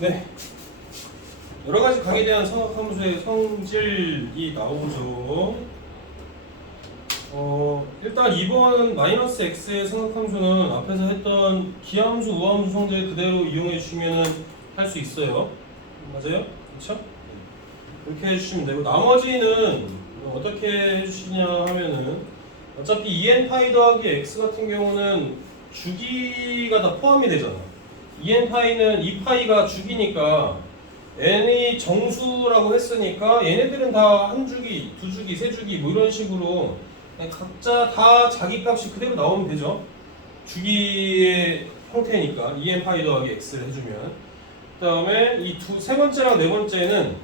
네. 여러 가지 강에 대한 성역함수의 성질이 나오죠. 일단 2번 마이너스 x의 성역함수는 앞에서 했던 기함수, 우함수 성질 그대로 이용해 주시면 할 수 있어요. 맞아요? 그렇죠? 이렇게 해주시면 되고 나머지는 어떻게 해주시냐 하면은 어차피 2n 파이 더하기 x 같은 경우는 주기가 다 포함이 되잖아. 2n 파이는 2파이가 주기니까 n이 정수라고 했으니까 얘네들은 다 한 주기, 두 주기, 세 주기 뭐 이런 식으로 각자 다 자기 값이 그대로 나오면 되죠. 주기의 형태니까 2n 파이 더하기 x를 해주면 그 다음에 이 세 번째랑 네 번째는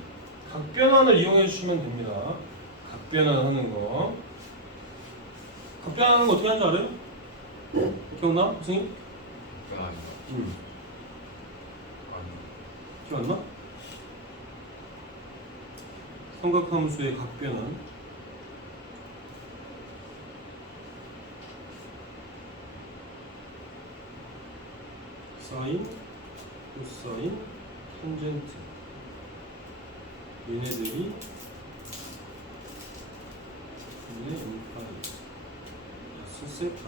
각변환을 이용해 주시면 됩니다. 각변환하는 거. 각변환하는 거 어떻게 하는 줄 알아요? 기억나? 선생님? 기억나? 삼각함수의 각변환. 사인, 코사인, 탄젠트. 얘네들이 분의 n파이 플러스 세타.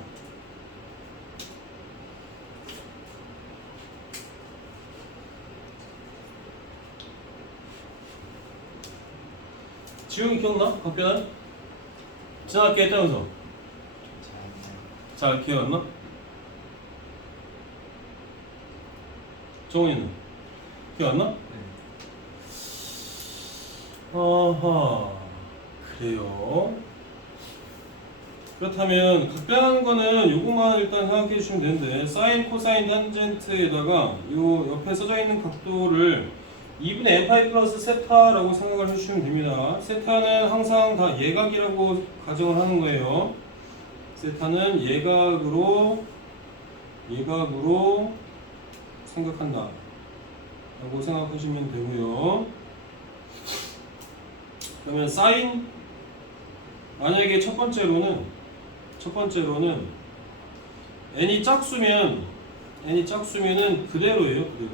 지웅이 기억나? 각변환? 지난학기 했다면서? 잘 기억났나? 정훈이는? 기억났나? 아하, 그래요. 그렇다면 각변하는 거는 요거만 일단 생각해 주시면 되는데 사인, 코사인, 탄젠트에다가 요 옆에 써져 있는 각도를 2분의 n파이 플러스 세타라고 생각을 해주시면 됩니다. 세타는 항상 다 예각이라고 가정을 하는 거예요. 세타는 예각으로 생각한다 라고 생각하시면 되고요. 그러면 사인, 만약에 첫 번째로는 n이 짝수면은 그대로예요. 그대로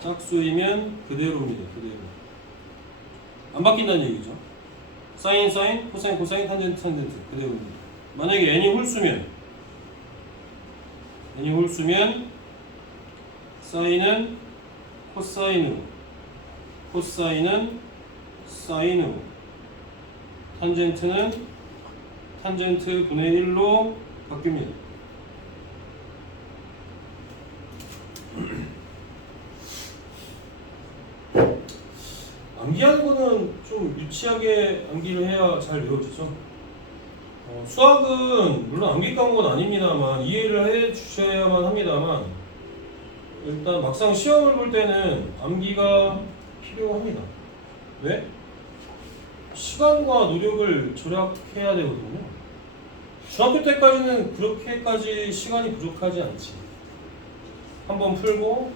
짝수이면 그대로입니다. 그대로 안 바뀐다는 얘기죠. 사인, 코사인, 탄젠트 그대로입니다. 만약에 n이 홀수면 사인은 코사인으로, 코사인은 사인으로, 탄젠트는 탄젠트 분의 1로 바뀝니다. 암기하는 거는 좀 유치하게 암기를 해야 잘 외워지죠. 수학은 물론 암기 과목은 아닙니다만 이해를 해 주셔야만 합니다만 일단 막상 시험을 볼 때는 암기가 필요합니다. 왜? 시간과 노력을 절약해야 되거든요. 중학교 때까지는 그렇게까지 시간이 부족하지 않지. 한번 풀고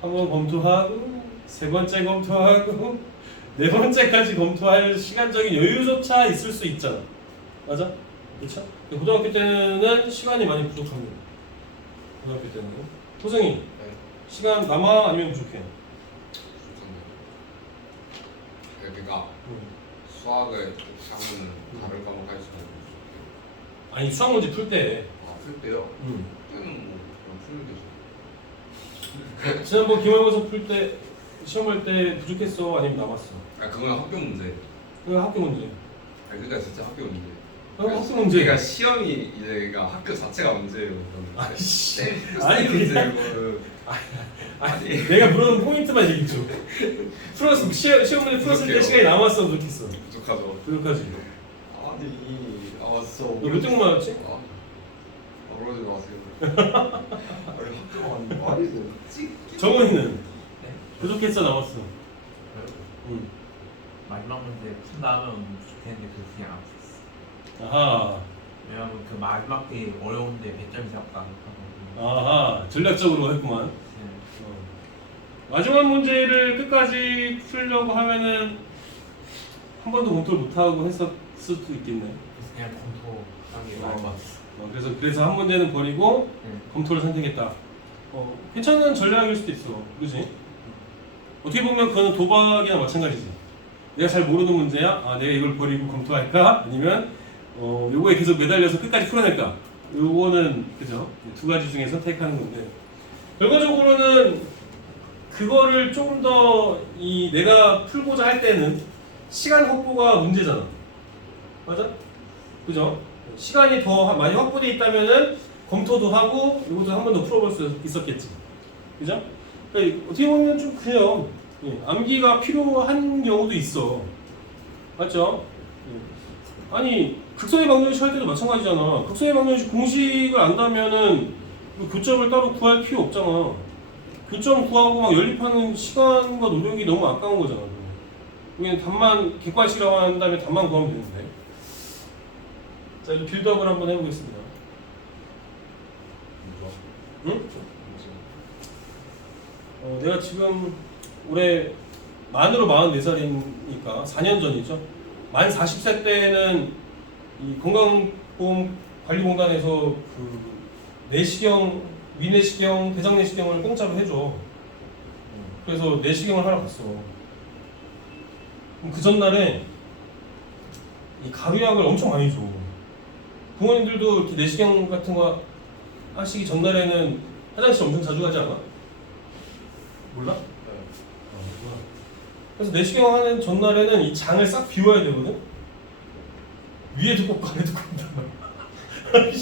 한번 검토하고 세 번째 검토하고 네 번째까지 검토할 시간적인 여유조차 있을 수 있잖아. 맞아? 그렇죠? 고등학교 때는 시간이 많이 부족합니다. 고등학교 때는. 호승이 네. 시간 남아 아니면 부족해? 그러니까 수학을 하면 다른 과목 할 수가 있어요. 아니 수학 문제 풀 때. 풀 때요? 그때는 뭐 그냥 풀면 되죠. 지난번 기말고사 풀 때 시험 볼 때 부족했어 아니면 남았어? 그건 학교 문제. 그거 학교 문제. 그러니까 진짜 학교 문제. 학교 문제. 그러니까 시험이 이제 그러니까 학교 자체가 문제예요. 아이씨. 아니 문제고. 아니 내가 물어본 포인트만 얘기 좀. 풀었어 시험 문제 풀었을 때 시간이 남았어 부족했어? 부족하죠. 부족하지. 아니 진짜. 너 몇 등분 맞았지? 그러지 마세요. 아니 학교가 말이 돼. 정원이는? 부족했어 남았어? 응. 마지막 문제 푼 다음에 좋겠는데 그냥 안 풀었어. 아하. 왜냐면 그 마지막 때 어려운데 100점 이상 안 하고. 아하. 전략적으로 했구만. 마지막 문제를 끝까지 풀려고 하면은 한 번도 검토를 못하고 했을 수도 있겠네. 그래서 그냥 검토하는 게 많이 봤어. 그래서 한 문제는 버리고 검토를 선택했다. 괜찮은 전략일 수도 있어. 그지? 어떻게 보면 그거는 도박이나 마찬가지지. 내가 잘 모르는 문제야? 아, 내가 이걸 버리고 검토할까? 아니면 요거에 계속 매달려서 끝까지 풀어낼까? 요거는 그죠? 두 가지 중에 선택하는 건데 결과적으로는 그거를 조금 더 내가 풀고자 할 때는 시간 확보가 문제잖아. 맞아? 그죠? 시간이 더 많이 확보돼 있다면은 검토도 하고 이것도 한 번 더 풀어볼 수 있었겠지. 그죠? 그러니까 어떻게 보면 좀 그래요. 암기가 필요한 경우도 있어. 맞죠? 아니 극선의 방정식 할 때도 마찬가지잖아. 극선의 방정식 공식을 안다면은 교점을 따로 구할 필요 없잖아. 교점 구하고 막 연립하는 시간과 노력이 너무 아까운 거잖아. 여기는 답만 객관식이라고 한다면 답만 구하면 되는데. 자, 이제 빌드업을 한번 해보겠습니다. 응? 내가 지금 올해 만으로 44살이니까 4년 전이죠. 만 40세 때는 이 건강보험관리공단에서 그 내시경, 위내시경, 대장내시경을 공짜로 해줘. 그래서 내시경을 하러 갔어. 그 전날에 이 가루약을 엄청 많이 줘. 부모님들도 이렇게 내시경 같은 거 하시기 전날에는 화장실 엄청 자주 가지 않아? 몰라? 몰라. 그래서 내시경 하는 전날에는 이 장을 싹 비워야 되거든? 위에도 꽂고 아래도 꽂는단 말이야.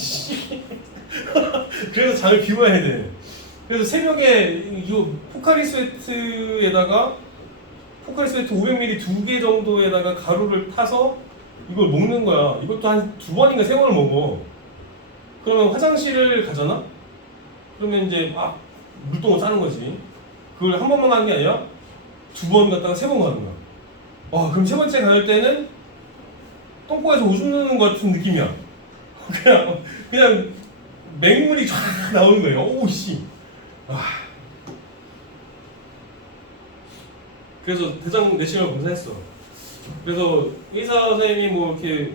그래서 장을 비워야 돼. 그래서 새벽에 이거 포카리 스웨트에다가 포카리 스웨트 500ml 2개 정도에다가 가루를 타서 이걸 먹는 거야. 이것도 한 2번인가 3번을 먹어. 그러면 화장실을 가잖아? 그러면 이제 막 물동을 싸는 거지. 그걸 한 번만 가는 게 아니라 2번 갔다가 3번 가는 거야. 와, 그럼 3번째 갈 때는 똥꼬에서 오줌 누는 것 같은 느낌이야. 그냥 맹물이 쫙 나오는 거예요. 오씨. 그래서 대장 내시경을 검사했어. 그래서 의사 선생님이 뭐 이렇게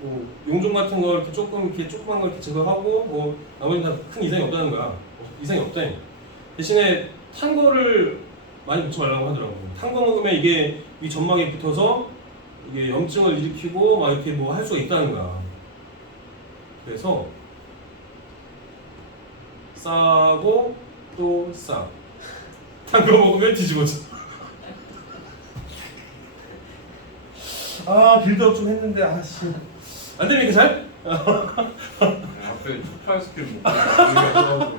뭐 용종 같은 거 이렇게 조그만 거 이렇게 제거하고 뭐 나머지 다 큰 이상이 없다는 거야. 이상이 없대. 대신에 탄 거를 많이 먹지 말라고 하더라고. 탄 거 먹으면 이게 위 점막에 붙어서 이게 염증을 일으키고 막 이렇게 뭐 할 수가 있다는 거야. 그래서 싸고 또 싸. 탄 거 먹으면 뒤집어져. 빌드업 좀 했는데 아씨 안 됩니까 잘? 앞에 초파 아이스크림 먹고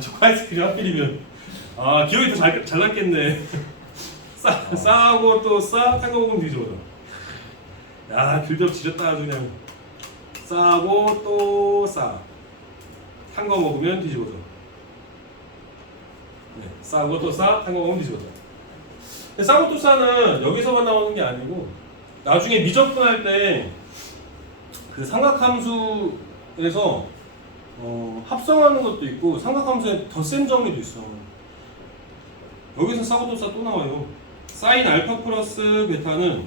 초코 아이스크림 하필이면 기억이 더 잘 났겠네. 싸고 또 탄 거 먹으면 뒤집어져. 야 빌드업 지렸다 아주 그냥. 싸고 또 탄 거 먹으면 뒤집어져. 네, 싸고 또 탄 거 먹으면 뒤집어져. 싸고 또 싸는 여기서만 나오는 게 아니고 나중에 미적분할 때 그 삼각함수에서 합성하는 것도 있고 삼각함수의 더 센 정리도 있어. 여기서 싸고 또 싸 또 나와요. 사인 알파 플러스 베타는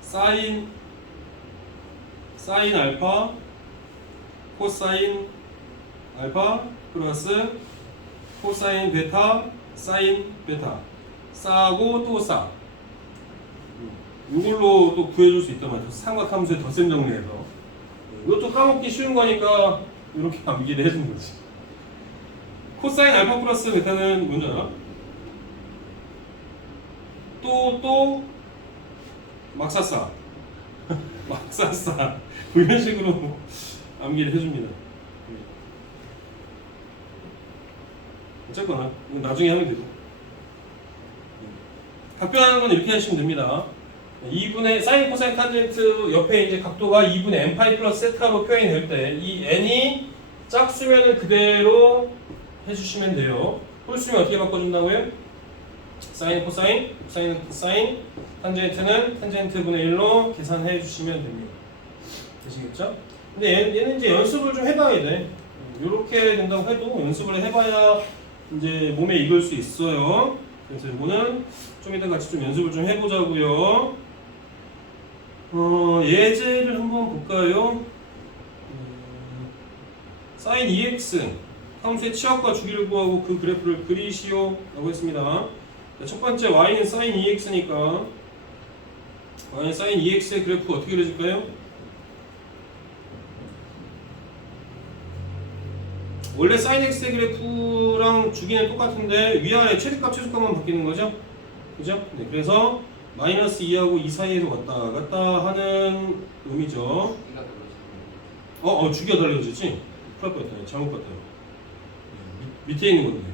사인 알파 코사인 알파 플러스 코사인 베타 사인 베타 싸고 또 싸. 이걸로 또 구해줄 수 있단 말이야. 삼각함수의 덧셈 정리해서. 이것도 까먹기 쉬운 거니까 이렇게 암기를 해주는 거지. 코사인 알파 플러스 베타는 뭔지 알아? 또 막사싸. 막사싸. 이런 식으로 암기를 해줍니다. 어쨌거나 나중에 하면 되고. 답변하는 건 이렇게 하시면 됩니다. 2분의 사인 코사인 탄젠트 옆에 이제 각도가 2분의 n파이 플러스 세타로 표현이 될 때 이 n이 짝수면은 그대로 해주시면 돼요. 홀수면 어떻게 바꿔준다고요? 사인 코사인, 코사인 코사인, 탄젠트는 탄젠트 분의 1로 계산해 주시면 됩니다. 되시겠죠? 근데 얘는 이제 연습을 좀 해봐야 돼. 이렇게 된다고 해도 연습을 해봐야 이제 몸에 익을 수 있어요. 그래서 이거는 좀 이따 같이 좀 연습을 좀 해보자고요. 예제를 한번 볼까요? sin EX 함수의 치역과 주기를 구하고 그 그래프를 그리시오 라고 했습니다. 첫 번째 y는 sin EX니까 y는 sin EX의 그래프 어떻게 그려질까요? 원래 sin x의 그래프랑 주기는 똑같은데 위아래 최대값 최소값만 바뀌는 거죠? 그죠? 네, 그래서 마이너스 2하고 2 사이에서 왔다 갔다 하는 의미죠. 주기가 달라졌지? 큰일 날 뻔했다. 잘못 봤다. 밑에 있는 건데.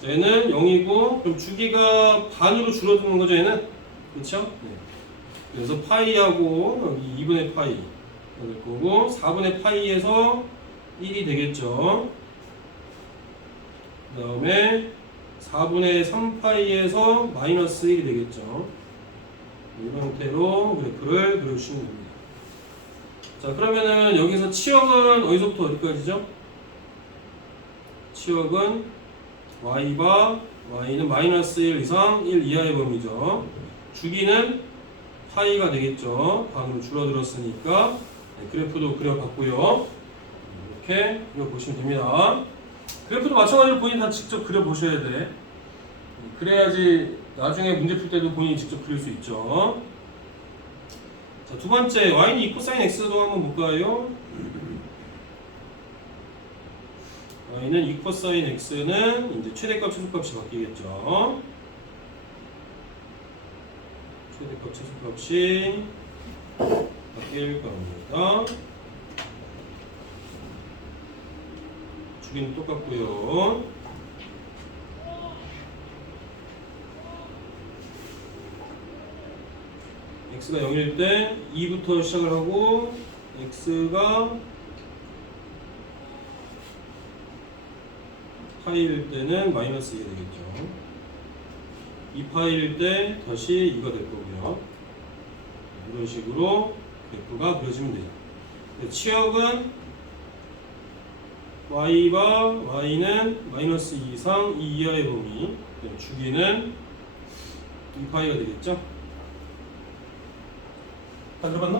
자, 얘는 0이고, 그럼 주기가 반으로 줄어드는 거죠, 얘는? 그쵸? 네. 그래서 파이하고, 여기 2분의 파이. 될 거고, 4분의 파이에서 1이 되겠죠. 그 다음에 4분의 3파이에서 마이너스 1이 되겠죠. 이런 형태로 그래프를 그려주시면 됩니다. 자, 그러면은 여기서 치역은 어디서부터 어디까지죠? 치역은 y바 y는 마이너스 1 이상 1 이하의 범위죠. 주기는 파이가 되겠죠. 반으로 줄어들었으니까. 네, 그래프도 그려봤고요. 이렇게 그려보시면 됩니다. 그래프도 마찬가지로 본인이 다 직접 그려보셔야 돼. 그래야지 나중에 문제 풀 때도 본인이 직접 그릴 수 있죠. 자, 두 번째 y는 2 코사인 x도 한번 볼까요? y는 2 코사인 x는 이제 최대값 최소값이 바뀌겠죠. 최대값 최소값이 바뀔 겁니다. 주기는 똑같고요. x가 0일 때 2부터 시작을 하고 x가 파이일 때는 마이너스 2가 되겠죠. 2파이일 때 다시 2가 될 거고요. 이런 식으로 그래프가 그려지면 되죠. 치역은 y바 y는 마이너스 2 이상 2 이하의 범위, 주기는 2파이가 되겠죠. 다 들어봤나?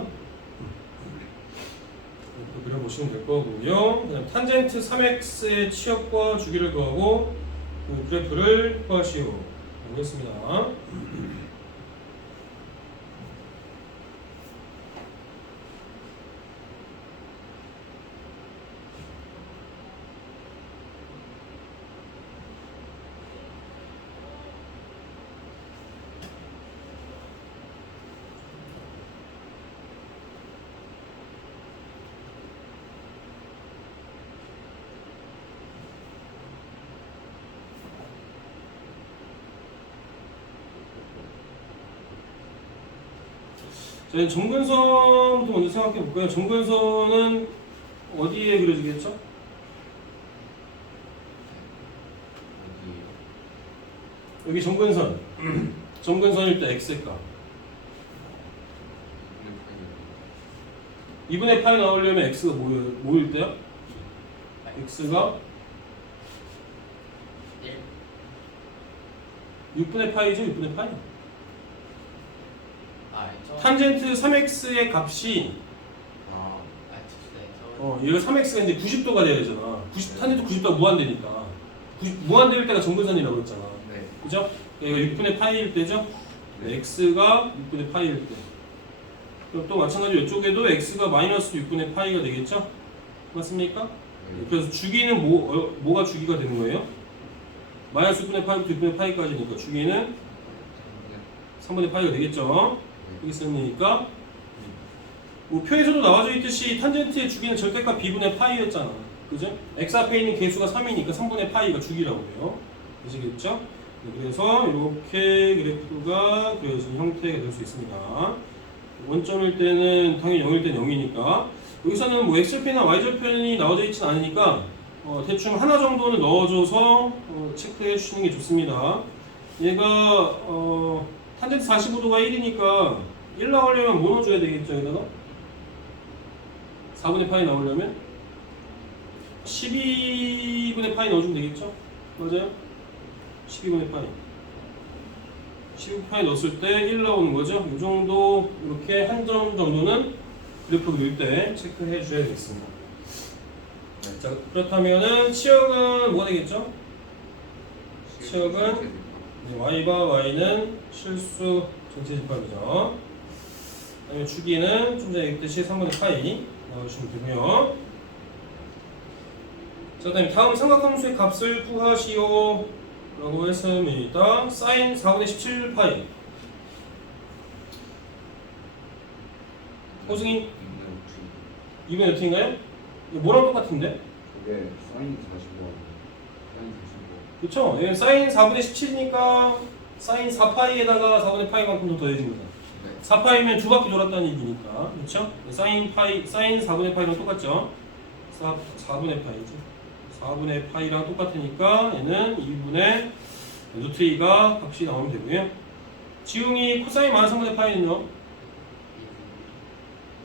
이렇게 그려보시면 될 거고요. 그다음 탄젠트 3x의 치역과 주기를 구하고 그 그래프를 구하시오 라고 했습니다. 저희 점근선부터 먼저 생각해 볼까요? 점근선은 어디에 그려지겠죠? 여기 점근선. 점근선일 때 x의 값. 2분의 파이 나오려면 x가 뭐일 때요? x가 6분의 파이죠? 6분의 파이. 탄젠트 3x의 값이 얘가 3x가 이제 90도가 돼야 되잖아. 탄젠트 90도가 무한대니까. 무한대일 때가 점근선이라고 그랬잖아. 네. 그죠? 얘가 6분의 파이일 때죠? 네. x가 6분의 파이일 때. 그럼 또 마찬가지로 이쪽에도 x가 마이너스 6분의 파이가 되겠죠? 맞습니까? 네. 그래서 주기는 뭐가 주기가 되는 거예요? 마이너스 6분의 파이부터 6분의 파이까지니까 주기는 3분의 파이가 되겠죠? 여기 있으니까 뭐 표에서도 나와져 있듯이 탄젠트의 주기는 절대값 b분의 파이였잖아. 그죠? x 앞에 있는 개수가 3이니까 3분의 파이가 주기라고 해요. 아시겠죠? 네, 그래서 이렇게 그래프가 그려진 형태가 될 수 있습니다. 원점일 때는 당연히 0일 때는 0이니까 여기서는 뭐 x절편이나 y절편이 나와져 있진 않으니까 대충 하나 정도는 넣어줘서 체크해 주시는 게 좋습니다. 얘가 탄젠트 45도가 1이니까 1 나오려면 뭐 넣어줘야 되겠죠? 여기다가 4분의 파이 나오려면 12분의 파이 넣어주면 되겠죠? 맞아요? 12분의 파이 12분의 파이 넣었을 때 1 나오는 거죠? 이 정도 이렇게 한 점 정도는 그래프 그릴 때 체크해 주셔야 되겠습니다. 자, 그렇다면은 치역은 뭐가 되겠죠? 치역은 y바 y는 실수 전체 집합이죠. 그다음에 주기는 좀 전에 얘기했듯이 3분의 파이 넣어주시면 되고요. 자, 그다음에 다음 삼각함수의 값을 구하시오 라고 했습니다. 사인 4분의 17 파이. 호승이 2분의 몇 인가요? 뭐랑 똑같은데? 그게 사인 45. 사인 45. 그쵸? 얘는 사인 4분의 17이니까 사인 4파이에다가 4분의 파이만큼 더 더해진 거다. 네. 4파이면 두 바퀴 돌았다는 얘기니까. 그쵸? 사인 4분의 파이랑 똑같죠? 4분의 파이지. 4분의 파이랑 똑같으니까 얘는 2분의 루트 2가 값이 나오면 되고요. 지웅이 코사인 마이너스 3분의 파이는요?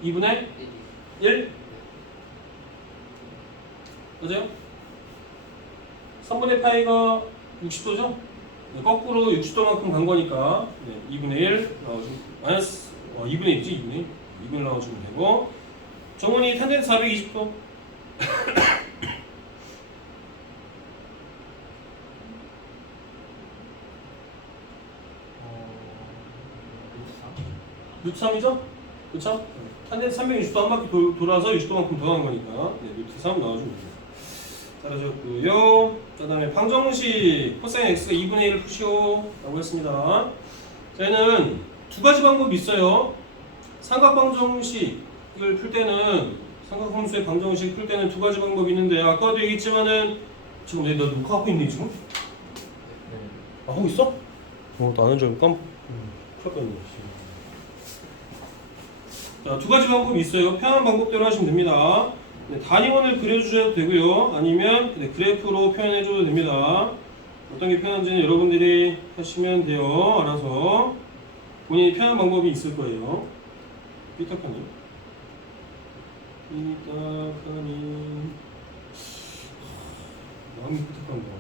2분의 1? 맞아요? 3분의 파이가 60도죠? 네, 거꾸로 60도만큼 간 거니까 2분의 1 나와주면 마이너스 2분의 1이지 2분의 1 2분의 1 나와주면 되고 정원이 탄젠트 420도 루트 3이죠? 그쵸? 탄젠트 360도 한 바퀴 돌아서 60도만큼 더 간 거니까 루트 3 나와주면 돼요. 잘하셨고요. 그 다음에 방정식 코사인 x가 2분의 1을 푸시오 라고 했습니다. 저희는 두 가지 방법이 있어요. 삼각방정식을 풀 때는 삼각함수의 방정식 풀 때는 두 가지 방법이 있는데 아까도 얘기했지만은 지금 너 녹화하고 있니 지금? 아 하고 있어? 나는 좀 깜빡했네. 자, 두 가지 방법이 있어요. 편한 방법대로 하시면 됩니다. 단위원을 그려주셔도 되고요. 아니면 그래프로 표현해줘도 됩니다. 어떤 게 편한지는 여러분들이 하시면 돼요. 알아서 본인이 편한 방법이 있을 거예요. 삐딱하니 마음이 삐딱한 거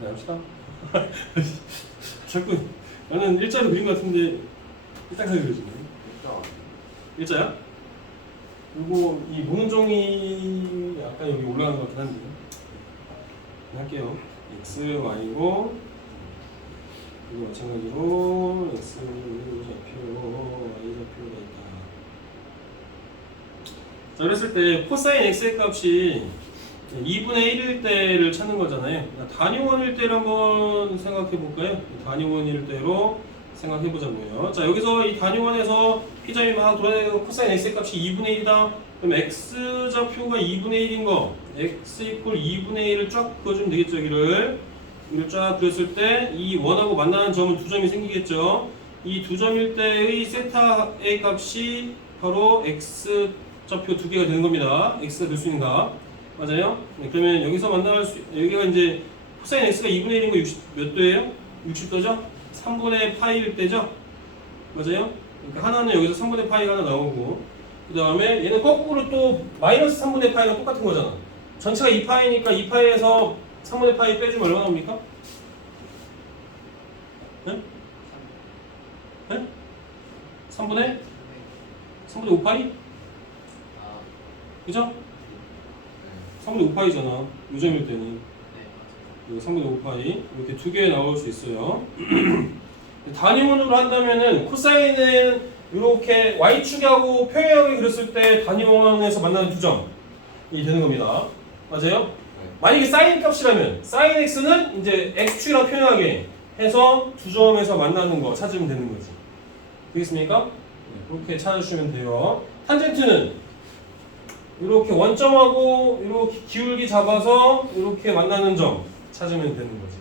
네, 합시다. 자꾸 나는 일자로 그린 것 같은데 삐딱하게 그려지네. 일자야? 그리고 이 모노종이 약간 여기 올라가는 것 같긴 한데 할게요. x, y고 그리고 마찬가지로 x 좌표, y 좌표가 있다. 자, 그랬을 때 코사인 x의 값이 2분의 1일 때를 찾는 거잖아요. 단위원일 때를 한번 생각해 볼까요? 단위원일 때로 생각해 보자고요. 자, 여기서 이 단위원에서 피점이 막 돌아다니고 코사인 x의 값이 2분의 1이다. 그럼 x 좌표가 2분의 1인 거, x 이퀄 2분의 1을 쫙 그어주면 되겠죠. 여기를 쫙 그렸을 때 이 원하고 만나는 점은 두 점이 생기겠죠. 이 두 점일 때의 세타의 값이 바로 x 좌표 두 개가 되는 겁니다. x가 될 수 있는 값. 맞아요? 네, 그러면 여기서 만날 수, 여기가 이제 코사인 x가 2분의 1인 거 60, 몇 도예요? 60도죠? 3분의 파이일 때죠? 맞아요? 그러니까 하나는 여기서 3분의 파이가 하나 나오고 그 다음에 얘는 거꾸로 또 마이너스 3분의 파이랑 똑같은 거잖아. 전체가 2파이니까 2파이에서 3분의 파이 빼주면 얼마 나옵니까? 네? 네? 3분의 5파이? 그죠? 3분의 5파이잖아. 요점일 때는. 이거 3분의 5파이. 이렇게 두 개 나올 수 있어요. 단위원으로 한다면은 코사인은 이렇게 y축하고 평행하게 그렸을 때 단위원에서 만나는 두 점이 되는 겁니다. 맞아요? 만약에 사인 값이라면 사인 x는 이제 x축이랑 평행하게 해서 두 점에서 만나는 거 찾으면 되는 거지. 되겠습니까? 그렇게 찾아주시면 돼요. 탄젠트는 이렇게 원점하고 이렇게 기울기 잡아서 이렇게 만나는 점 찾으면 되는 거지.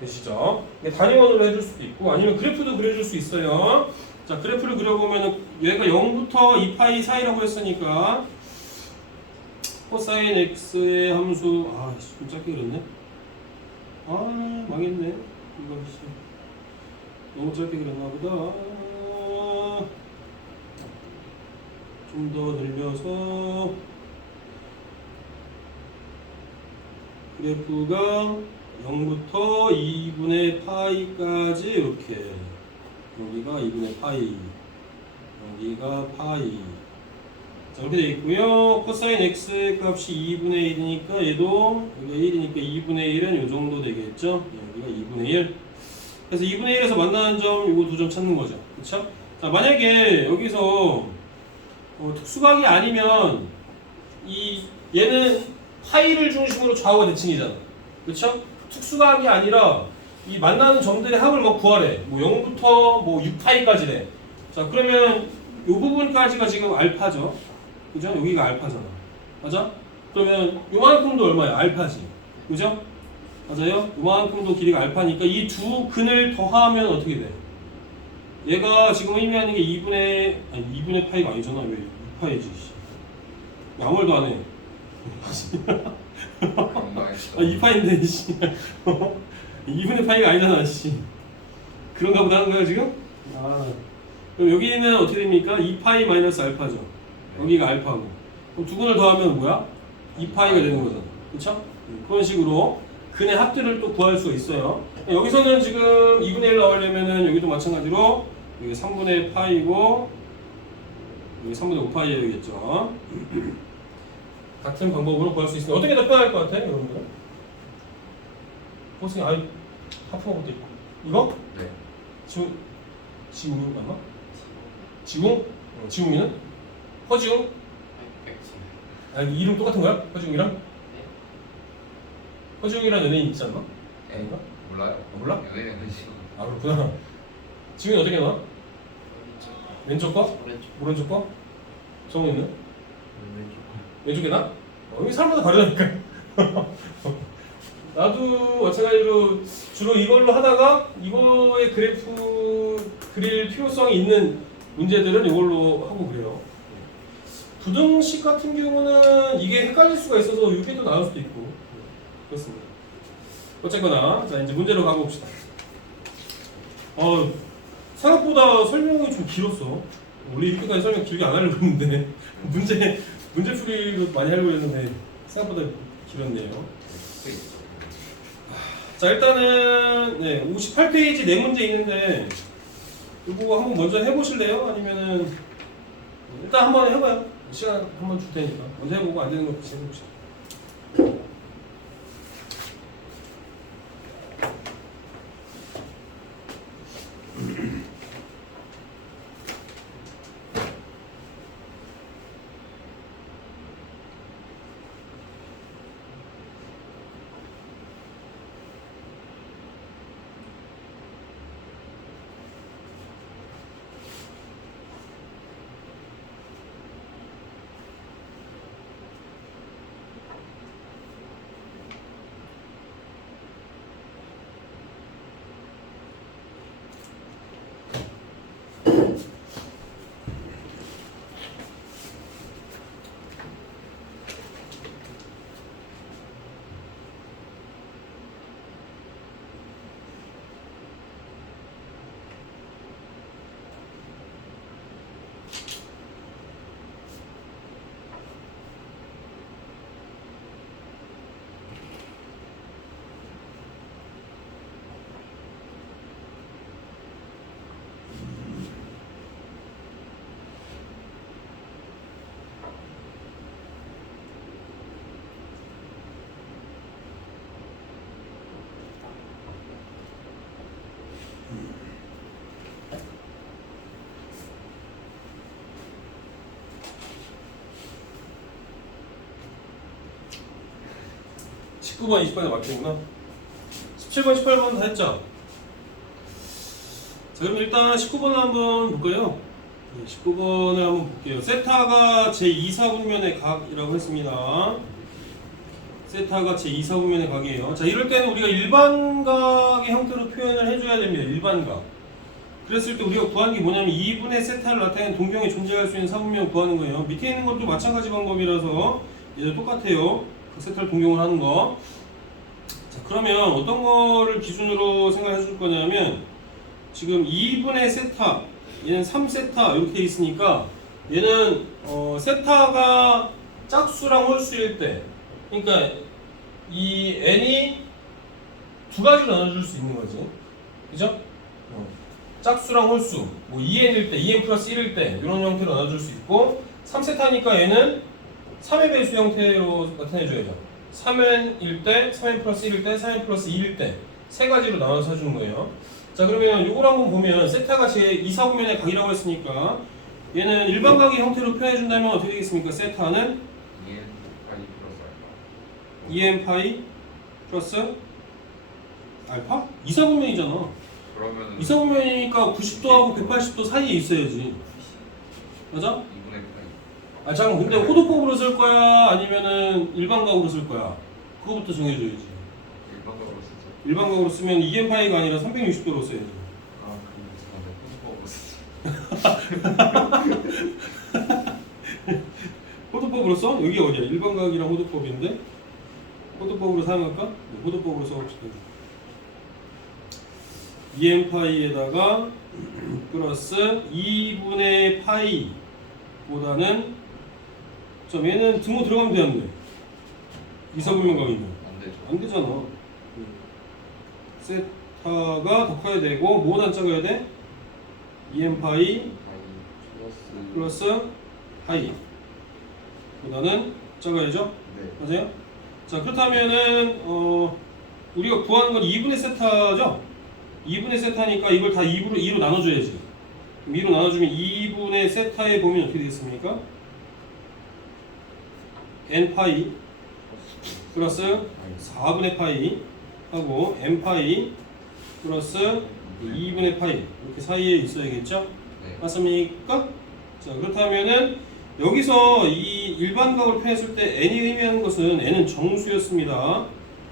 되시죠? 단위원으로 해줄 수도 있고 아니면 그래프도 그려줄 수 있어요. 자, 그래프를 그려보면 얘가 0부터 2파이 사이라고 했으니까 코사인 x의 함수 좀 짧게 그렸네. 망했네. 이거 너무 짧게 그렸나 보다. 좀 더 늘려서 그래프가 0부터 2분의 파이까지 이렇게 여기가 2분의 파이 여기가 파이. 자, 이렇게 되어 있고요. 코사인 x 값이 2분의 1이니까 얘도 여기가 1이니까 2분의 1은 요 정도 되겠죠? 여기가 2분의 1. 그래서 2분의 1에서 만나는 점 이거 두 점 찾는 거죠. 그렇죠? 자, 만약에 여기서 특수각이 아니면 얘는 파이를 중심으로 좌우가 대칭이잖아. 그렇죠? 특수각이 아니라 이 만나는 점들의 합을 뭐 구하래. 뭐 0부터 뭐 6파이까지래. 자, 그러면 이 부분까지가 지금 알파죠. 그죠? 여기가 알파잖아. 맞아? 그러면 요만큼도 얼마야? 알파지. 그죠? 맞아요? 요만큼도 길이가 알파니까 이 두 근을 더하면 어떻게 돼? 얘가 지금 의미하는 게 2분의 파이가 아니잖아. 왜 6파이지? 아무 말도 안 해. 건강했어. 2파인데, 씨. 2분의 파이가 아니잖아, 씨. 그런가 보다 하는 거야, 지금? 그럼 여기는 어떻게 됩니까? 2파이 마이너스 알파죠. 여기가 알파고. 그럼 두 근을 더하면 뭐야? 2파이가 되는 거잖아. 그쵸? 그런 식으로 근의 합들을 또 구할 수 있어요. 여기서는 지금 2분의 1 나오려면은 여기도 마찬가지로 여기 3분의 파이고 여기 3분의 5파이겠죠. 같은 방법으로 구할 수 있습니다. 어떻게 더 편할 것 같아요, 여러분들? 보세요. 하프하고 또 있고. 이거? 네. 지웅 맞나? 지웅? 지웅이는? 허지웅? 이름 똑같은 거야? 허지웅이랑? 허지웅이랑 연예인 있지 않나? 아닌가? 몰라요. 몰라? 연예인은 지금 그렇구나. 지웅이 어떻게 나와? 왼쪽 거? 오른쪽 거? 정우는? 왼쪽에 나? 이게 사람마다 다르다니까. 나도 마찬가지로 주로 이걸로 하다가 이거의 그래프 그릴 필요성이 있는 문제들은 이걸로 하고 그래요. 부등식 같은 경우는 이게 헷갈릴 수가 있어서 이게도 나올 수도 있고 그렇습니다. 어쨌거나 자 이제 문제로 가봅시다. 생각보다 설명이 좀 길었어. 원래 이렇게까지 설명 길게 안 하려고 했는데 문제 풀이도 많이 하려고 했는데 생각보다 길었네요. 자 일단은 58페이지 네 문제 있는데 이거 한번 먼저 해보실래요? 아니면은 일단 한번 해봐요. 시간 한번 줄 테니까 먼저 해보고 안 되는 거 다시 해봅시다. 음. 19번, 20번에 맞겠구나. 17번, 18번 다 했죠? 자, 그럼 일단 19번을 한번 볼까요? 19번을 한번 볼게요. 세타가 제2사분면의 각이라고 했습니다. 세타가 제2사분면의 각이에요. 자, 이럴 때는 우리가 일반각의 형태로 표현을 해줘야 됩니다. 일반각. 그랬을 때 우리가 구하는 게 뭐냐면 2분의 세타를 나타내는 동경에 존재할 수 있는 사분면을 구하는 거예요. 밑에 있는 것도 마찬가지 방법이라서 얘도 똑같아요. 그 세타를 동경을 하는 거. 자, 그러면 어떤 거를 기준으로 생각해 줄 거냐면 지금 2분의 세타, 얘는 3세타 이렇게 돼 있으니까 얘는 세타가 짝수랑 홀수일 때, 그러니까 이 n이 두 가지로 나눠줄 수 있는 거지, 그죠? 짝수랑 홀수, 뭐 2n일 때, 2n 플러스 1일 때 이런 형태로 나눠줄 수 있고 3세타니까 얘는 3의 배수 형태로 나타내줘야죠. 3n일 때, 3n 플러스 1일 때, 3n 플러스 2일 때 세 가지로 나눠서 해주는 거예요. 자 그러면 요걸 한번 보면 세타가 제 2사분면의 각이라고 했으니까 얘는 일반각의 형태로 표현해준다면 어떻게 되겠습니까? 세타는 2n 파이 2n 파이 플러스 알파. 플러스 알파? 2사분면이잖아. 그러면은 2사분면이니까 90도하고 180도 사이에 있어야지. 맞아? 2분의 파이. 아 잠깐 근데 호도법으로 쓸 거야? 아니면은 일반각으로 쓸 거야? 그거부터 정해줘야지. 일반적으로 쓰죠. 일반각으로 쓰면 2n 파이가 아니라 360도로 써야지. 아 그럼 죄송한데 호두법으로 쓰죠. 호도법으로 써? 여기 어디야? 일반각이랑 호도법인데? 호도법으로 사용할까? 네, 호도법으로 써봅시다. 2n 파이에다가 플러스 2분의 파이보다는 자 얘는 등호 들어가면 되는데 2사분면각이면 안 되죠. 안 되잖아. 세타가 더 커야 되고 뭐보다 작아야 돼? 2n 파이 파이 플러스 파이 보다는 작아야죠? 네. 맞아요? 자 그렇다면은 우리가 구하는 건 2분의 세타죠? 2분의 세타니까 이걸 다 2로 나눠줘야지. 그럼 2로 나눠주면 2분의 세타에 보면 어떻게 되겠습니까? n 파이 플러스 4분의 파이 하고 n 파이 플러스 2분의 파이 이렇게 사이에 있어야겠죠? 네. 맞습니까? 자 그렇다면은 여기서 이 일반각을 표현했을 때 n이 의미하는 것은 n은 정수였습니다.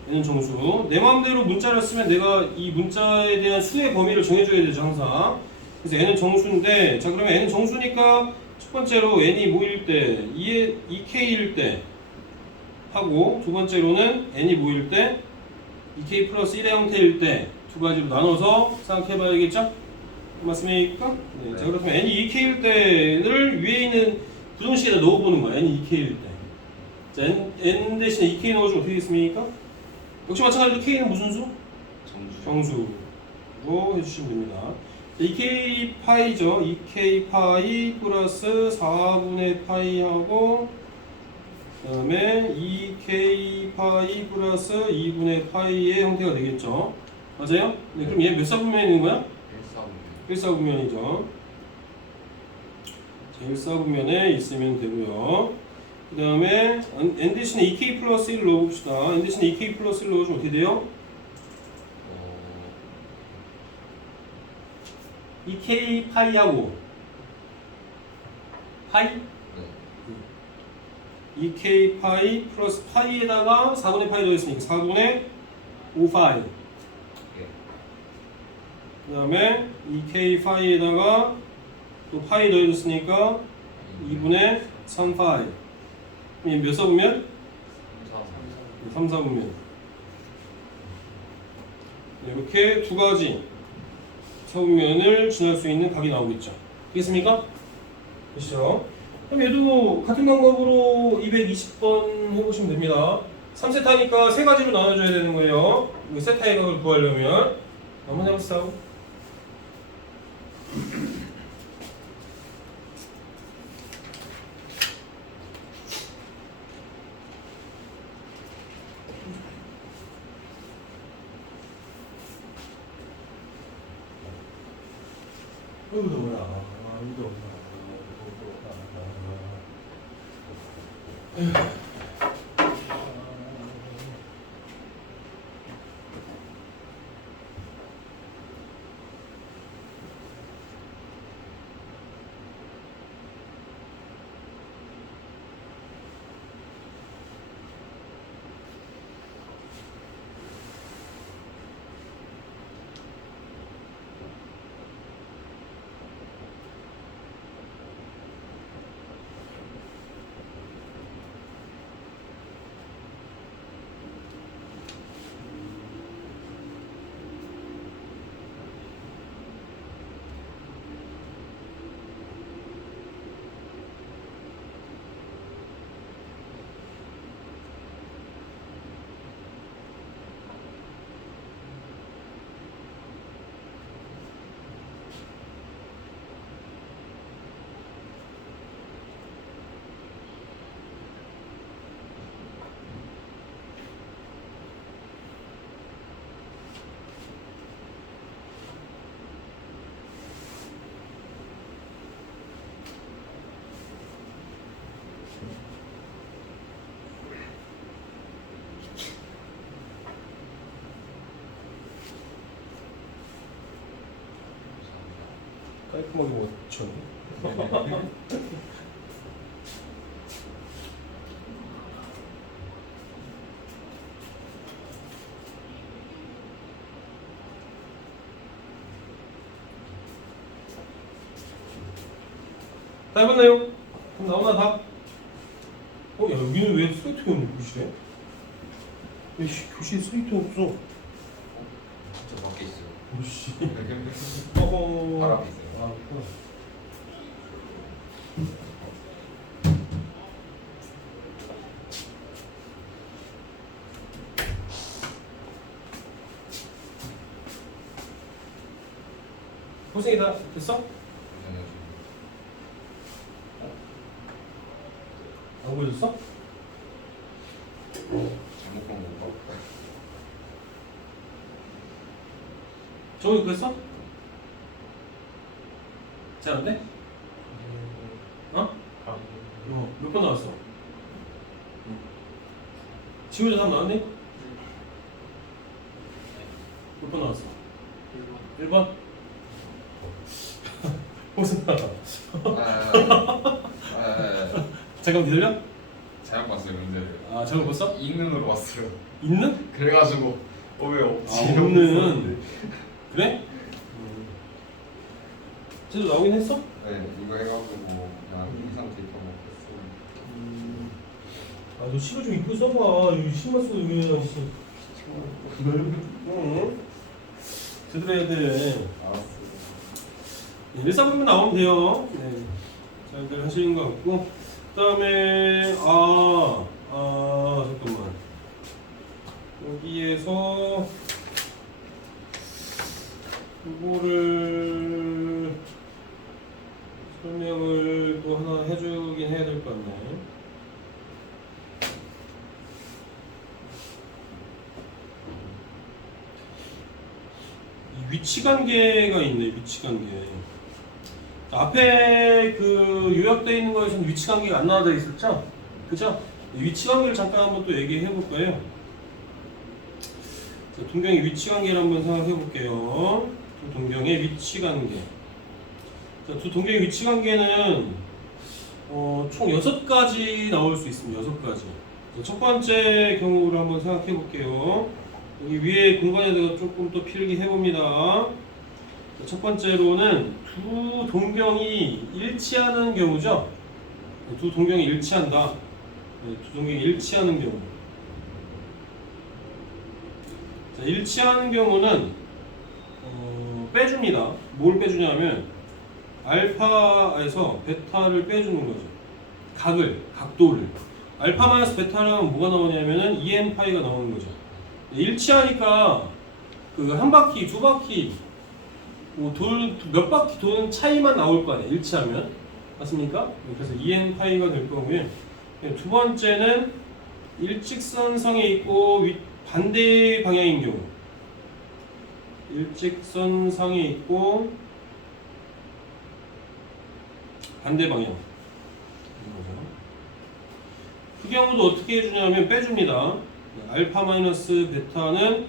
n은 정수. 내 마음대로 문자를 쓰면 내가 이 문자에 대한 수의 범위를 정해줘야 되죠 항상. 그래서 n은 정수인데 자 그러면 n은 정수니까 첫 번째로 n이 뭐일 때 2k일 때 하고 두 번째로는 n이 뭐일 때 2k 플러스 1의 형태일 때 두 가지로 나눠서 생각해 봐야겠죠? 맞습니까? 네. 자 그렇다면 n이 2k일 때를 위에 있는 부정식에다 넣어보는 거야. n이 2k일 때. 자 n 대신에 2k 넣어주면 어떻게 되겠습니까? 역시 마찬가지로 k는 무슨 수? 정수. 정수로 해주시면 됩니다. 2k 파이죠. 2k 파이 플러스 4분의 파이하고 그 다음에 2k 파이 플러스 2분의 파이의 형태가 되겠죠. 맞아요? 네, 그럼 얘 몇 사분면에 있는 거야? 1사분면. 1사분면이죠. 자, 1사분면에 있으면 되고요. 그 다음에 n 대신에 2k 플러스 1 넣어봅시다. n 대신에 2k 플러스 1 넣어주면 어떻게 돼요? 2k 파이하고 파이? 네. 2k 파이 플러스 파이에다가 4분의 파이 더했으니까 4분의 5 파이. 예. 그 다음에 2k 파이에다가 또 파이 더해줬으니까 2분의 3 파이. 그럼 몇 사분면? 3, 4분면. 이렇게 두 가지 사분면을 지날 수 있는 각이 나오겠죠. 되겠습니까? 되시죠? 그럼 얘도 같은 방법으로 220번 해보시면 됩니다. 3세타니까 세 가지로 나눠줘야 되는 거예요. 세타의 각을 구하려면 한번 해봅시다. 아이고 더워라. 아이고 더워라. 깔끔하게 맞췄네. 다 해봤나요? 그럼 나오나 다? 야 여기는 왜 슬라이트가 없는 교실에? 교실에 슬라이트 없어. 저 밖에 있어요. 오씨. 바로 어허. 앞에 있어요. 아, 그렇구나. 고생이 다 됐어? 안 보여줬어? 잘못 본 건가? 저기 그랬어? 잘안돼? 어? 몇 번 나왔어? 지우자 답 나왔니? 몇 번 나왔어? 1번? 호승아 잠깐 기다려? 잘못 봤어요. 근데 아 잘못 봤어? 있는으로 봤어요. 있는? 그래가지고 왜 없지? 아 없는 그래? 쟤도 나오긴 했어? 네, 이거 해가지고 그냥 이상 데이터 먹었어요. 아너 시간 좀 이쁘게 써봐. 여기 신경 쓰고 여기 나왔어. 응. 제대로 해야 돼. 알았어요. 일사분면 나오면 돼요. 네. 잘들 하시는 것 같고. 그 다음에 잠깐만. 여기에서 이거를 설명을 또 하나 해주긴 해야 될 것 같네. 이 위치 관계가 있네. 위치 관계. 앞에 그 요약되어 있는 거에서는 위치 관계가 안 나와져 있었죠? 그죠? 위치 관계를 잠깐 한번 또 얘기해 볼 거예요. 자, 동경의 위치 관계를 한번 생각해 볼게요. 두 동경의 위치 관계. 자, 두 동경의 위치 관계는 총 6가지 나올 수 있습니다. 6가지. 자, 첫 번째 경우를 한번 생각해 볼게요. 여기 위에 공간에다가 조금 더 필기해 봅니다. 첫 번째로는 두 동경이 일치하는 경우죠. 두 동경이 일치한다. 두 동경이 일치하는 경우. 자, 일치하는 경우는 빼줍니다. 뭘 빼주냐면 알파에서 베타를 빼주는 거죠. 각도를. 알파 마이너스 베타를 하면 뭐가 나오냐면은 2n 파이가 나오는 거죠. 일치하니까 그 한 바퀴, 두 바퀴 몇 바퀴 도는 차이만 나올 거 아니에요. 일치하면. 맞습니까? 그래서 2n 파이가 될 거고요. 두 번째는 일직선상에 있고 반대 방향인 경우. 일직선상에 있고 반대 방향. 그 경우도 어떻게 해주냐면 빼줍니다. 알파 마이너스 베타는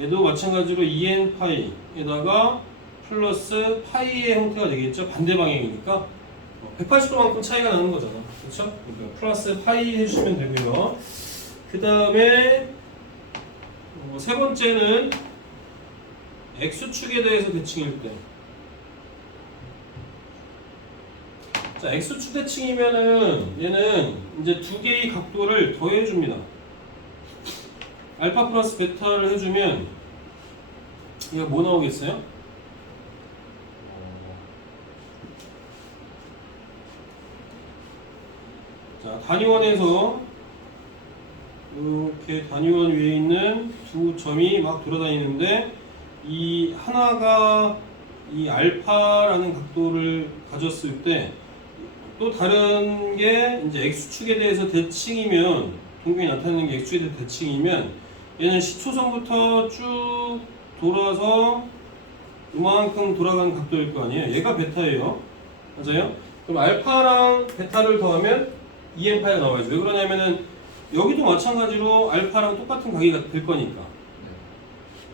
얘도 마찬가지로 2n 파이에다가 플러스 파이의 형태가 되겠죠. 반대 방향이니까 180도만큼 차이가 나는 거잖아. 그렇죠? 그러니까 플러스 파이 해주시면 되고요. 그 다음에 세 번째는 x축에 대해서 대칭일 때. 자, x축 대칭이면은 얘는 이제 두 개의 각도를 더해줍니다. 알파 플러스 베타를 해주면 얘가 뭐 나오겠어요? 자, 단위원에서 이렇게 단위원 위에 있는 두 점이 막 돌아다니는데 이 하나가 이 알파라는 각도를 가졌을 때 또 다른 게 이제 x축에 대해서 대칭이면 동경이 나타내는 게 x축에 대해서 대칭이면 얘는 시초선부터 쭉 돌아서 이만큼 돌아가는 각도일 거 아니에요. 얘가 베타예요. 맞아요? 그럼 알파랑 베타를 더하면 2n파이가 나와야죠. 왜 그러냐면은 여기도 마찬가지로 알파랑 똑같은 각이 될 거니까.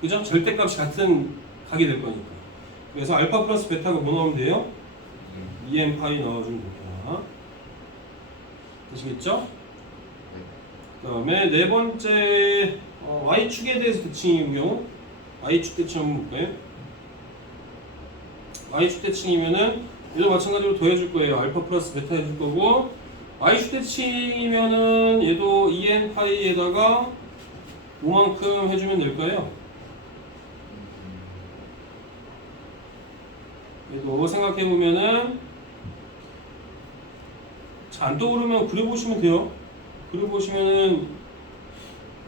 그죠? 절대값이 같은 각이 될 거니까. 그래서 알파 플러스 베타가 뭐 넣으면 돼요? 2n 파이 넣어주면 됩니다. 되시겠죠? 그 다음에 네 번째 y축에 대해서 대칭이고요. y축 대칭 한번 볼까요? y축 대칭이면은 얘도 마찬가지로 더해줄 거예요. 알파 플러스 베타 해줄 거고, y축 대칭이면은 얘도 2n 파이에다가 뭐만큼 해주면 될까요? 얘도 생각해보면은 자, 안 떠오르면 그려보시면 돼요. 그려보시면은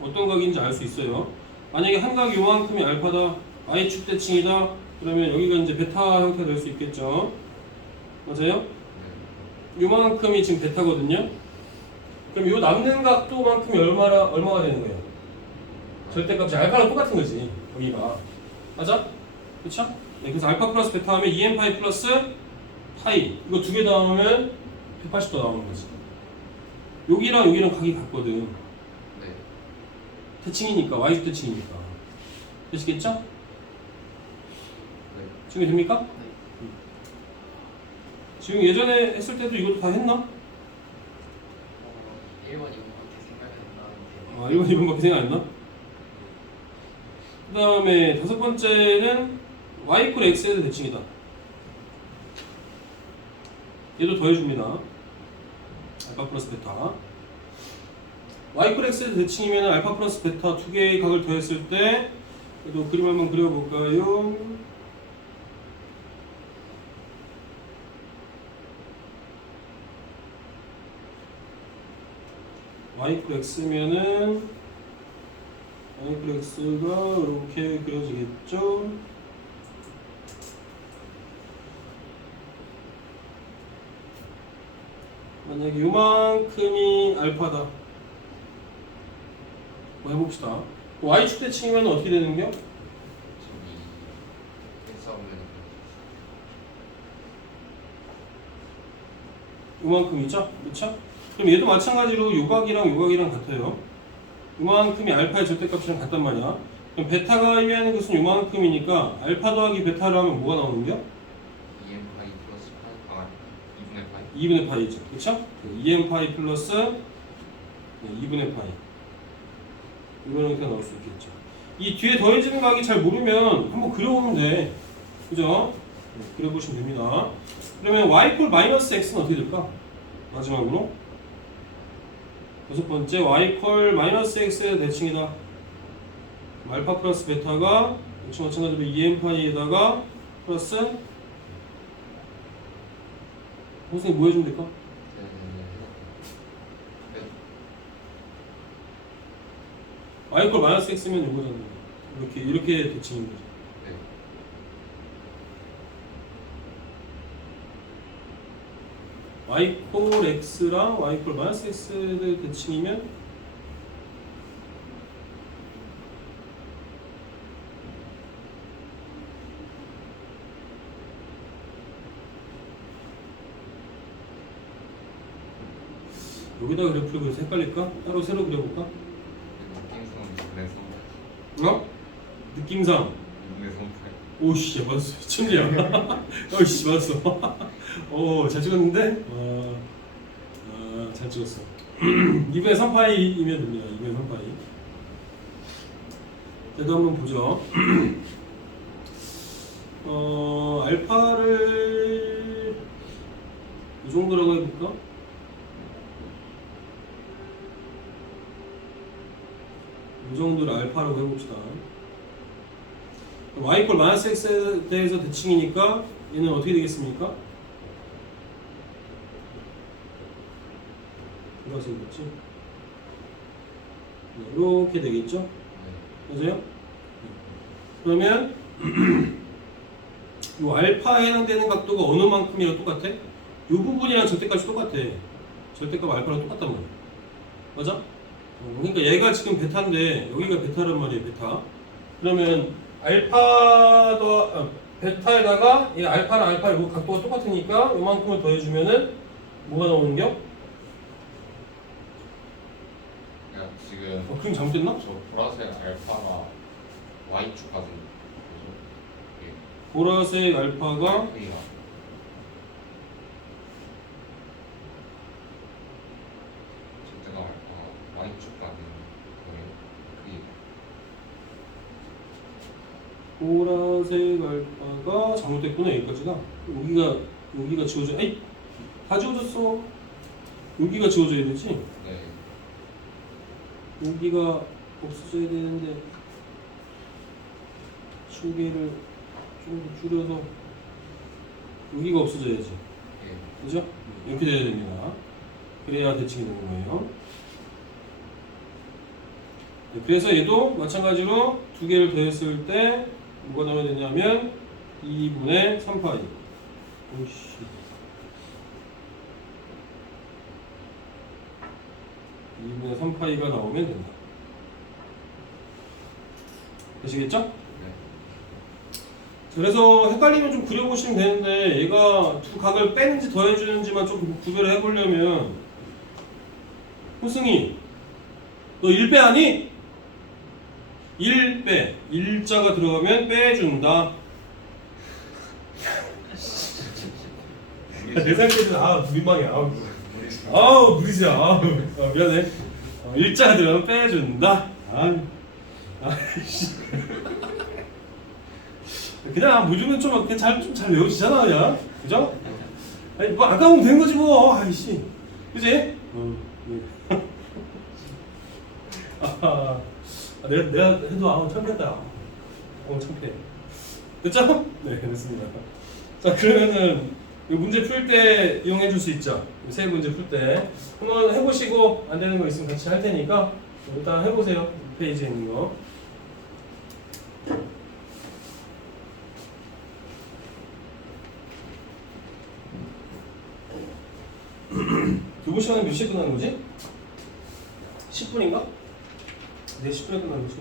어떤 각인지 알 수 있어요. 만약에 한 각이 요만큼이 알파다, y축 대칭이다, 그러면 여기가 이제 베타 형태가 될 수 있겠죠. 맞아요? 요만큼이 지금 베타거든요. 그럼 요 남는 각도만큼이 얼마가 되는 거예요? 절대값이 알파랑 똑같은 거지. 여기가. 맞아? 그쵸? 네, 그래서 알파 플러스 베타 하면 2n 파이 플러스 파이. 이거 두 개 더하면 180도 나오는 거지. 여기랑 여기랑 각이 같거든. 네. 대칭이니까, y축 대칭이니까. 되시겠죠? 네. 지금 됩니까? 네. 지금 예전에 했을 때도 이것도 다 했나? 1번, 2번밖에 생각이 안 나는데. 아, 1번, 2번밖에 생각 안 나? 그 다음에 다섯 번째는 y 이퀄 x에 대한 대칭이다. 얘도 더해줍니다. 알파 플러스 베타. y 이퀄 x에 대한 대칭이면 알파 플러스 베타 두 개의 각을 더했을 때 얘도 그림 한번 그려볼까요? y 이퀄 x면은 y 이퀄 x가 이렇게 그려지겠죠? 만약에 요만큼이 알파다. 뭐 해봅시다. y축 대칭이면 어떻게 되는겨? 저기 싸우면 요만큼이죠? 그쵸? 그럼 얘도 마찬가지로 요각이랑 요각이랑 같아요. 요만큼이 알파의 절대값이랑 같단 말이야. 그럼 베타가 의미하는 것은 요만큼이니까 알파 더하기 베타를 하면 뭐가 나오는겨? 2n 파이 플러스 파이 2분의 파이. 2분의 파이죠. 그쵸? 2n 파이 플러스 2분의 파이. 이런 형태가 나올 수 있겠죠. 이 뒤에 더해지는 각이 잘 모르면 한번 그려보면 돼. 그죠? 그려보시면 됩니다. 그러면 y 이퀄 마이너스 x는 어떻게 될까? 마지막으로 여섯 번째 y 이퀄 마이너스 x의 대칭이다. 알파 플러스 베타가 역시 마찬가지로 2n 파이에다가 플러스 선생님 뭐 해주면 될까? y 이퀄 마이너스 x면 이거잖아요. 이렇게 대칭인 거죠. 네. y 이퀄 x랑 y 이퀄 마이너스 x의 대칭이면 여기다 그래프를 그려서 헷갈릴까? 따로 새로 그려볼까? 느낌상 2분의 3 어? 느낌상 2분의 3 파이. 오씨 맞았어 천재야 어이씨 맞았어 잘 찍었는데? 잘 찍었어 2분의 3파이이면 됩니다 2분의 3파이 얘도 한번 보죠 알파를 이 정도라고 해볼까? 이 정도를 알파라고 해봅시다 y 이퀄 마이너스 x에 대해서 대칭이니까 얘는 어떻게 되겠습니까? 이렇게 되겠지? 이렇게 되겠죠? 맞아요? 그러면 이 알파에 해당되는 각도가 어느 만큼이랑 똑같아? 이 부분이랑 절대값이 똑같아. 절대값 알파랑 똑같단 말이야. 맞아? 그러니까 얘가 지금 베타인데 여기가 베타란 말이에요. 베타. 그러면 베타에다가 이 알파랑 알파 이 각도가 똑같으니까 이만큼을 더해주면은 뭐가 나오는겨? 그러니까 지금 그림 잘못됐나? 저 보라색 알파가 y축까지 그죠? 예. 보라색 알파가 V가 Z가 알파 Y축 가는 거예요. 보라색 알파가 잘못됐구나. 여기까지가 여기가 지워져. 에이, 다 지워졌어. 여기가 지워져야 되지. 네. 여기가 없어져야 되는데 층계를 좀 더 줄여서 여기가 없어져야지. 예. 그죠? 이렇게 돼야 됩니다. 그래야 대칭이 되는 거예요. 네, 그래서 얘도 마찬가지로 두 개를 더했을 때 뭐가 나오면 되냐면 2분의 3파이. 오씨. 2분의 3파이가 나오면 된다. 되시겠죠? 네. 그래서 헷갈리면 좀 그려보시면 되는데 얘가 두 각을 빼는지 더해주는지만 좀 구별을 해보려면 호승이 너 1빼 하니? 1빼 1자가 들어가면 빼준다. 내 상태에서 민망해. 무리지. 미안해. 1자가 들어가면 빼준다. 그냥 모르면 좀 잘 외워지잖아, 그냥. 그죠? 아니, 뭐, 안 까먹으면 된 거지, 뭐. 아이씨. 그지? 내가 해도, 창피했다. 창피해. 됐죠? 네, 됐습니다. 자, 그러면은, 이 문제 풀 때 이용해 줄 수 있죠? 이 세 문제 풀 때. 한번 해보시고, 안 되는 거 있으면 같이 할 테니까, 일단 해보세요. 이 페이지에 있는 거. 교부 시간은 몇 시에 끝나는 거지? 10분인가? 네, 10분에 끝나는 거지.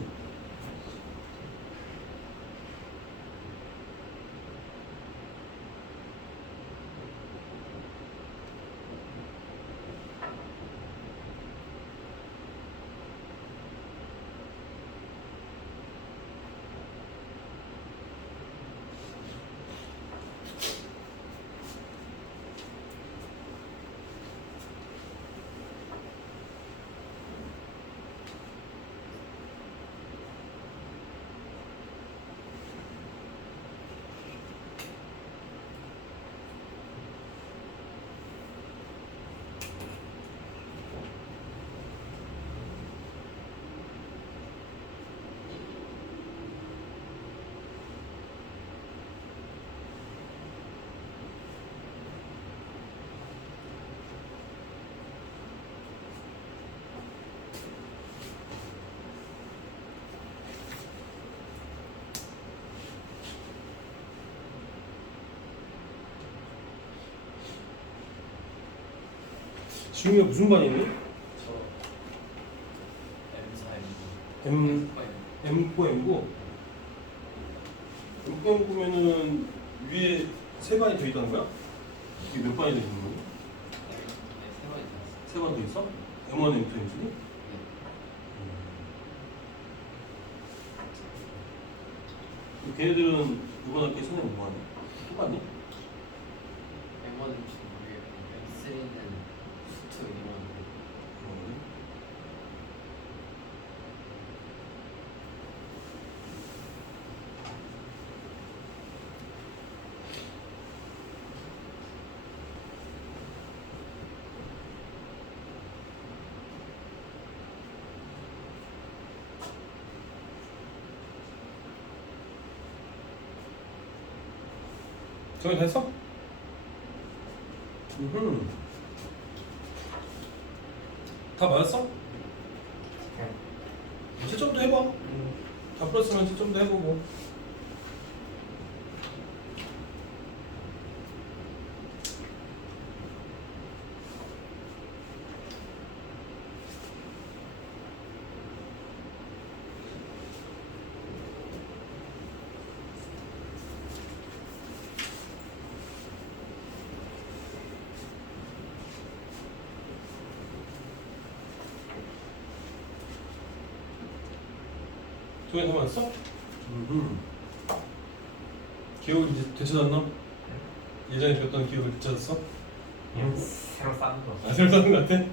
지웅이가 무슨 반이니? 저 M4 M, M9, M9? M9, M9면은 위에 세 반이 더 있다는 거야? 이게 몇 반이 더 있는 거야? 세 반 더 있어? M1, M2, M3? 걔네들은 이번 학기에 선생님 뭐 하냐? 똑같니? M1은 모르겠고 M3는 수트 이런 저기 됐어? 다 맞았어? 채점도 해봐. 다 풀었으면 채점도 해보고. 저기 다 맞았어? 기억을 이제 되찾았나? 예전에 배웠던 기억을 되찾았어? 그냥 새로 싸는 거. 아 새로 사는 것 같아?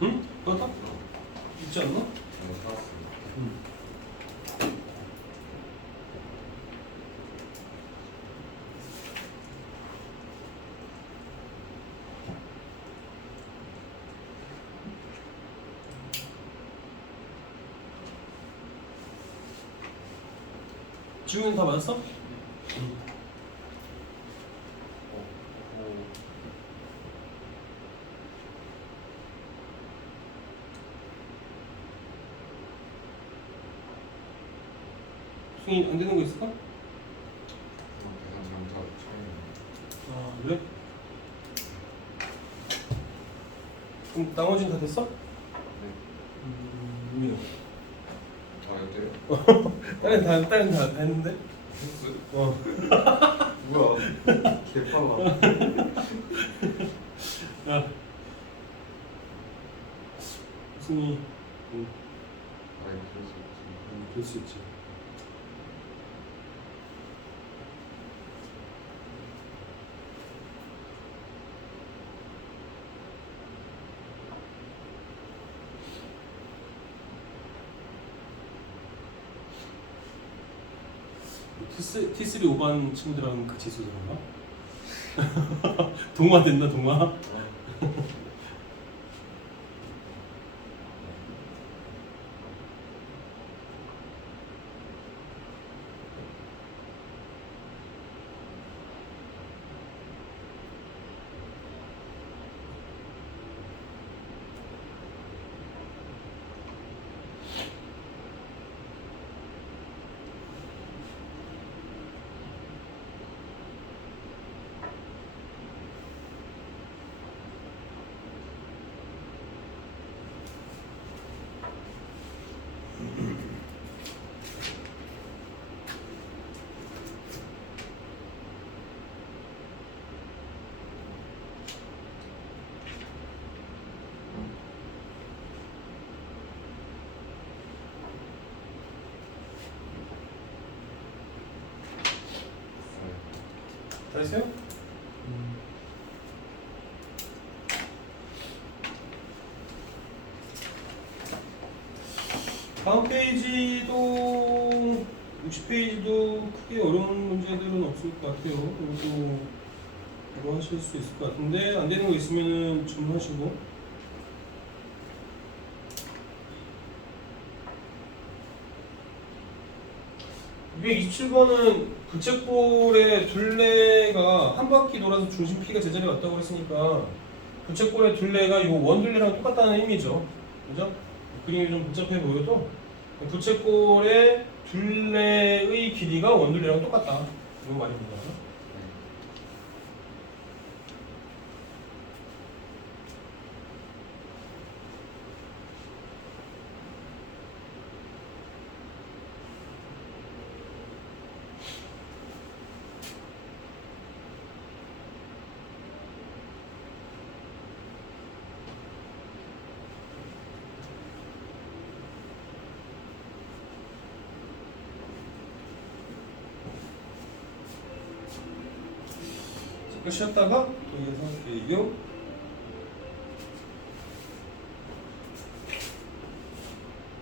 응? 맞다? 있지 않나? 응. 지우는 다 맞았어? 응. 승이 안 되는 거 있을까? 계산 잘못하고 처음에 아 그래? 그럼 나머지는 다 됐어? 민호. 아 이때요? 다른 다 했는데? 했어? 어. 뭐야 개빨라. 야. 승이. 아니 그럴 수 있지. 그럴 수 있지. T3 5반 친구들하고는 같이 있어서 그런가? 동화 됐나 동화? 잘했어요? 다음 페이지도 60페이지도 크게 어려운 문제들은 없을 것 같아요. 이것도 이거 하실 수 있을 것 같은데 안 되는 거 있으면은 질문하시고. 227번은 부채꼴의 둘레가 한 바퀴 돌아서 중심 P가 제자리에 왔다고 그랬으니까 부채꼴의 둘레가 이 원둘레랑 똑같다는 의미죠. 그죠? 그림이 좀 복잡해 보여도 부채꼴의 둘레의 길이가 원둘레랑 똑같다. 이런 말입니다. 잠깐 쉬었다가 또 이어서 할게요.